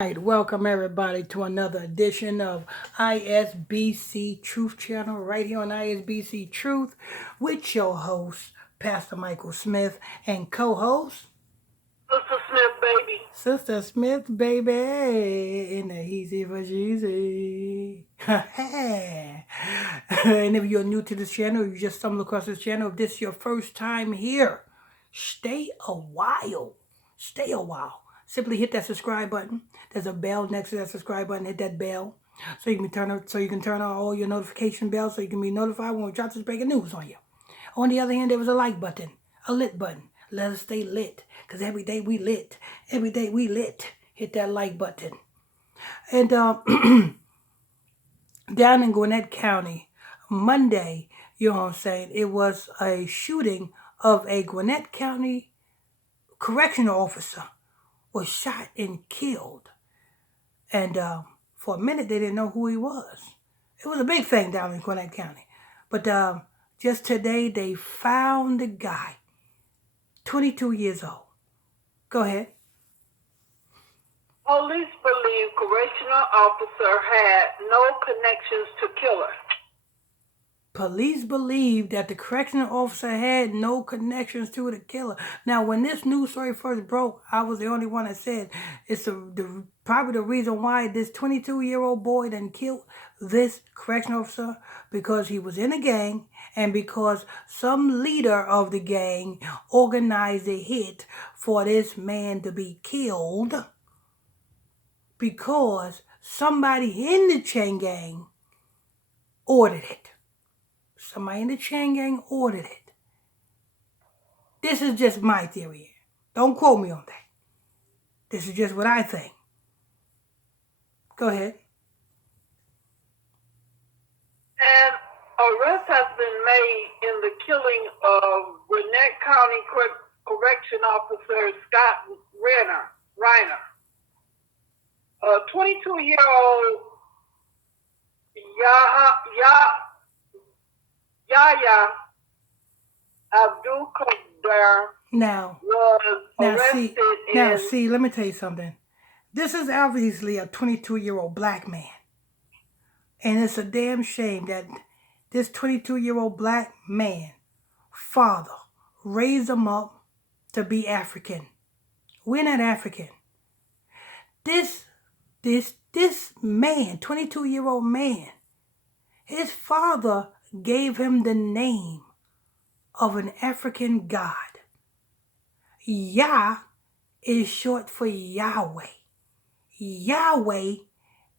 Right, welcome everybody to another edition of ISBC Truth Channel right here on ISBC Truth with your host, Pastor Michael Smith, and co-host, Sister Smith, baby. Sister Smith, baby, in the easy for Jeezy. And if you're new to this channel, you just stumbled across this channel, if this is your first time here, stay a while. Stay a while. Simply hit that subscribe button. There's a bell next to that subscribe button. Hit that bell so you can turn on all your notification bells so you can be notified when we drop this breaking news on you. On the other hand, there was a like button, a lit button. Let us stay lit, because every day we lit. Every day we lit. Hit that like button. And down in Gwinnett County, Monday, you know what I'm saying, it was a shooting of a Gwinnett County correctional officer was shot and killed. And for a minute, they didn't know who he was. It was a big thing down in Gwinnett County. But just today, they found the guy, 22 years old. Go ahead. Police believe correctional officer had no connections to killer. Police believe that the correctional officer had no connections to the killer. Now, when this news story first broke, I was the only one that said it's probably the reason why this 22-year-old boy done killed this correctional officer, because he was in a gang and because some leader of the gang organized a hit for this man to be killed because somebody in the chain gang ordered it. Somebody in the chain gang ordered it. This is just my theory. Don't quote me on that. This is just what I think. Go ahead. An arrest has been made in the killing of Gwinnett County Correction Officer Scott Reiner. A 22-year-old Yahya Abdulkadir Now, was arrested let me tell you something. This is obviously a 22-year-old black man. And it's a damn shame that this 22-year-old black man, father, raised him up to be African. We're not African. This man, 22-year-old man, his father gave him the name of an African god. Yah is short for Yahweh. Yahweh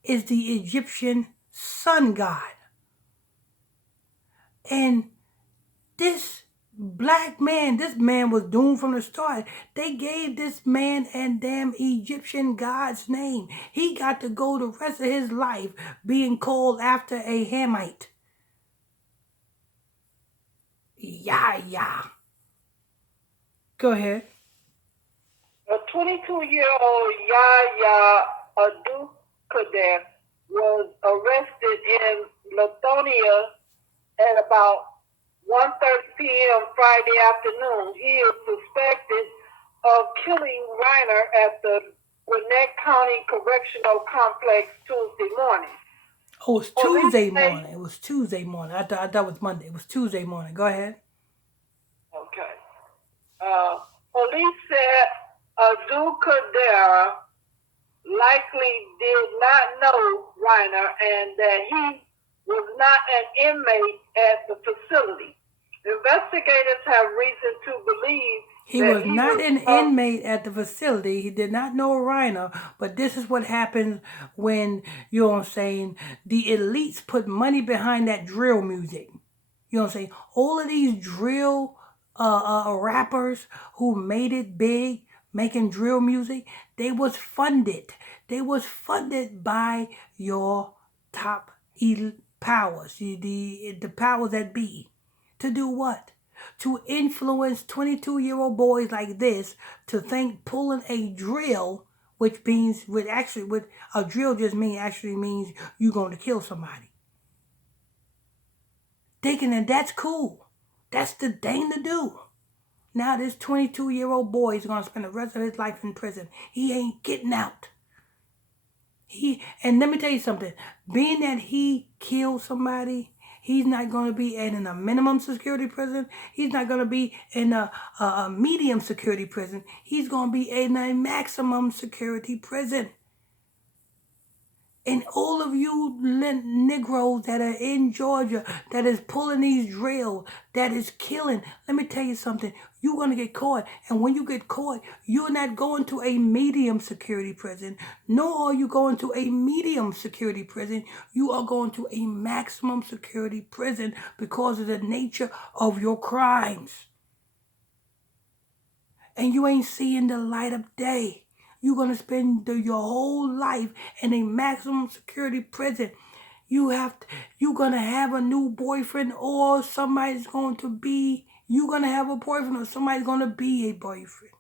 is the Egyptian sun god. And this man was doomed from the start. They gave this man a damn Egyptian god's name. He got to go the rest of his life being called after a Hamite. Yahya. Go ahead. A 22-year-old Yahya Abdulkadir was arrested in Lithuania at about 1:30 p.m. Friday afternoon. He is suspected of killing Reiner at the Gwinnett County Correctional Complex Tuesday morning. Oh, it's Tuesday morning. It was Tuesday morning. I thought it was Monday. It was Tuesday morning. Go ahead. Okay. Police said Abdulkadir likely did not know Reiner and that he was not an inmate at the facility. Investigators have reason to believe he was not an inmate at the facility. He did not know Reiner, but this is what happens when, you know what I'm saying, the elites put money behind that drill music. You know what I'm saying? All of these drill rappers who made it big, making drill music, they was funded. They was funded by your top powers, the powers that be. To do what? To influence 22-year-old boys like this to think pulling a drill, which a drill just means you're going to kill somebody. Thinking that that's cool. That's the thing to do. Now this 22-year-old boy is going to spend the rest of his life in prison. He ain't getting out. And let me tell you something. Being that he killed somebody, he's not going to be in a minimum security prison. He's not going to be in a medium security prison. He's going to be in a maximum security prison. And all of you Negroes that are in Georgia, that is pulling these drills, that is killing, let me tell you something. You're going to get caught. And when you get caught, you're not going to a medium security prison, nor are you going to a medium security prison. You are going to a maximum security prison because of the nature of your crimes. And you ain't seeing the light of day. You're going to spend your whole life in a maximum security prison. You're going to have a new boyfriend, or somebody's going to be, you're going to have a boyfriend, or somebody's going to be a boyfriend.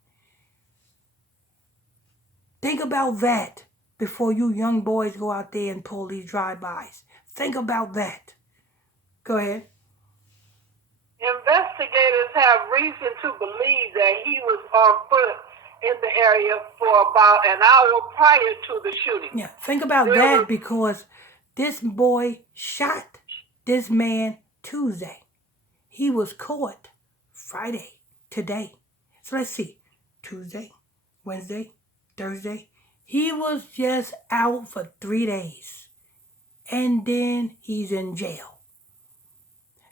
Think about that before you young boys go out there and pull these drive-bys. Think about that. Go ahead. Investigators have reason to believe that he was on foot in the area for about an hour prior to the shooting. Yeah, think about that, because this boy shot this man Tuesday. He was caught Friday, today. So let's see. Tuesday, Wednesday, Thursday. He was just out for 3 days. And then he's in jail.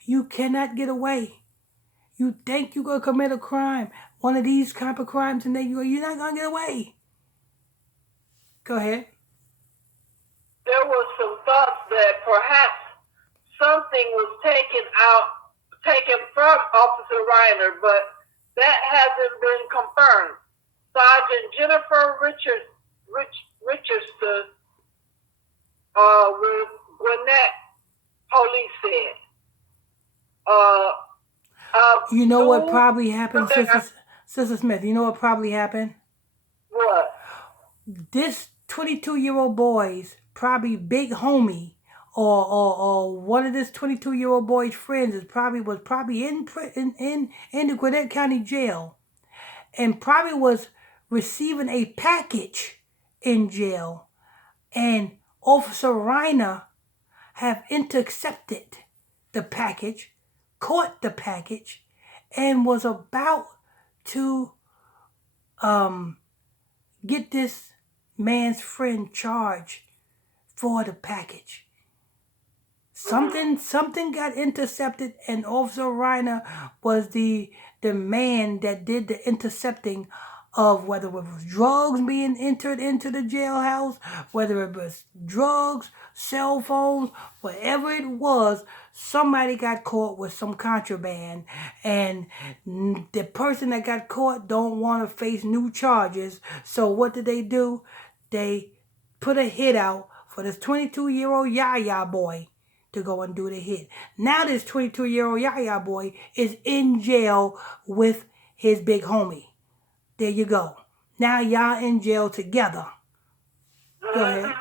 You cannot get away. You think you're going to commit a crime, one of these type of crimes, and then you're not going to get away. Go ahead. There was some thoughts that perhaps something was taken from Officer Reiner, but that hasn't been confirmed. Sergeant Jennifer Richardson with Gwinnett Police said. You know what probably happened, Sister Smith? You know what probably happened? What? This 22-year-old boy's probably big homie, or one of this 22-year-old boy's friends was probably in the Gwinnett County Jail, and probably was receiving a package in jail, and Officer Reiner have intercepted the package, caught the package, and was about to get this man's friend charged for the package. Something got intercepted, and Officer Reiner was the man that did the intercepting of whether it was drugs being entered into the jailhouse, whether it was drugs, cell phones, whatever it was. Somebody got caught with some contraband, and the person that got caught don't want to face new charges. So what did they do? They put a hit out for this 22-year-old Yahya boy to go and do the hit. Now this 22-year-old Yahya boy is in jail with his big homie. There you go. Now y'all in jail together. Go ahead.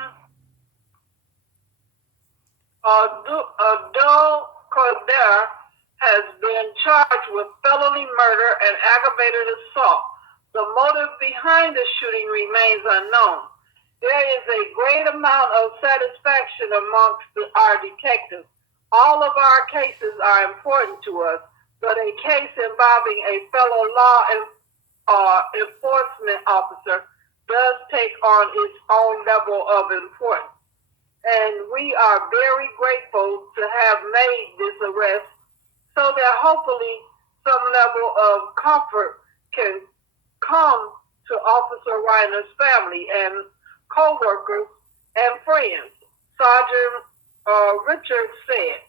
Abdulkadir has been charged with felony murder and aggravated assault. The motive behind the shooting remains unknown. There is a great amount of satisfaction amongst our detectives. All of our cases are important to us, but a case involving a fellow law enforcement officer does take on its own level of importance. And we are very grateful to have made this arrest so that hopefully some level of comfort can come to Officer Reiner's family and co-workers and friends, Sergeant Richard said.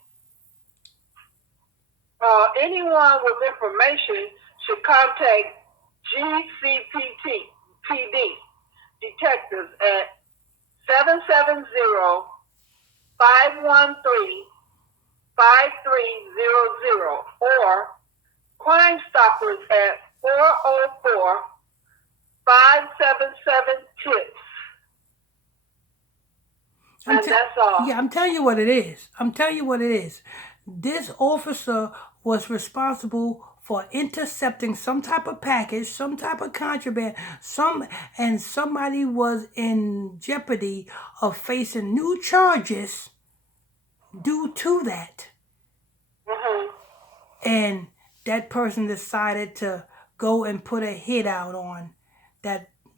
Anyone with information should contact GCPD detectives at 770-513-5300 or Crime Stoppers at 404-577-TIPS. And that's all. Yeah, I'm telling you what it is. This officer was responsible for intercepting some type of package, some type of contraband, and somebody was in jeopardy of facing new charges due to that. And that person decided to go and put a hit out on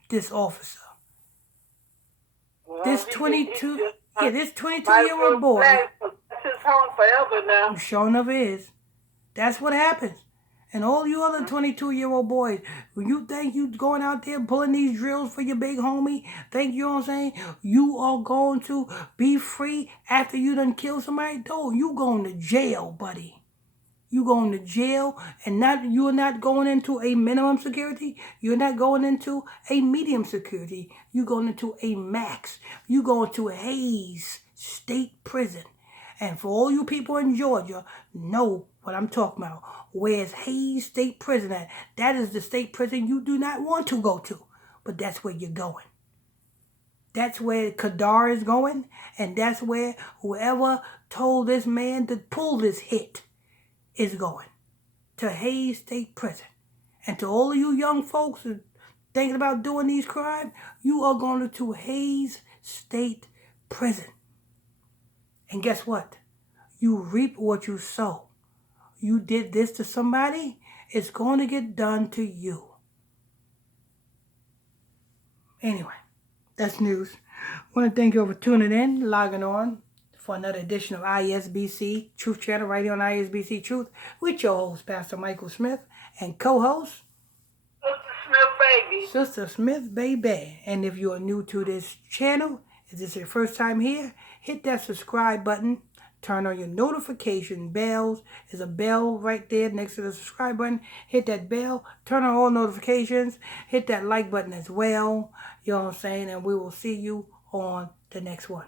this officer. Well, This he 22-year-old boy. That's his home forever now. Sure enough is. That's what happens. And all you other 22-year-old boys, when you think you going out there pulling these drills for your big homie, think, you know what I'm saying, you are going to be free after you done kill somebody? No, you going to jail, buddy. You going to jail, and you're not going into a minimum security. You're not going into a medium security. You're going into a max. You're going to Hayes State Prison. And for all you people in Georgia, know what I'm talking about. Where's Hayes State Prison at? That is the state prison you do not want to go to. But that's where you're going. That's where Kadar is going. And that's where whoever told this man to pull this hit is going. To Hayes State Prison. And to all of you young folks who thinking about doing these crimes, you are going to Hayes State Prison. And guess what? You reap what you sow. You did this to somebody, it's going to get done to you. Anyway, that's news. I want to thank you for tuning in, logging on for another edition of ISBC Truth Channel right here on ISBC Truth with your host, Pastor Michael Smith, and co-host, Sister Smith, baby. And if you are new to this channel, if this is your first time here, hit that subscribe button. Turn on your notification bells. There's a bell right there next to the subscribe button. Hit that bell. Turn on all notifications. Hit that like button as well. You know what I'm saying? And we will see you on the next one.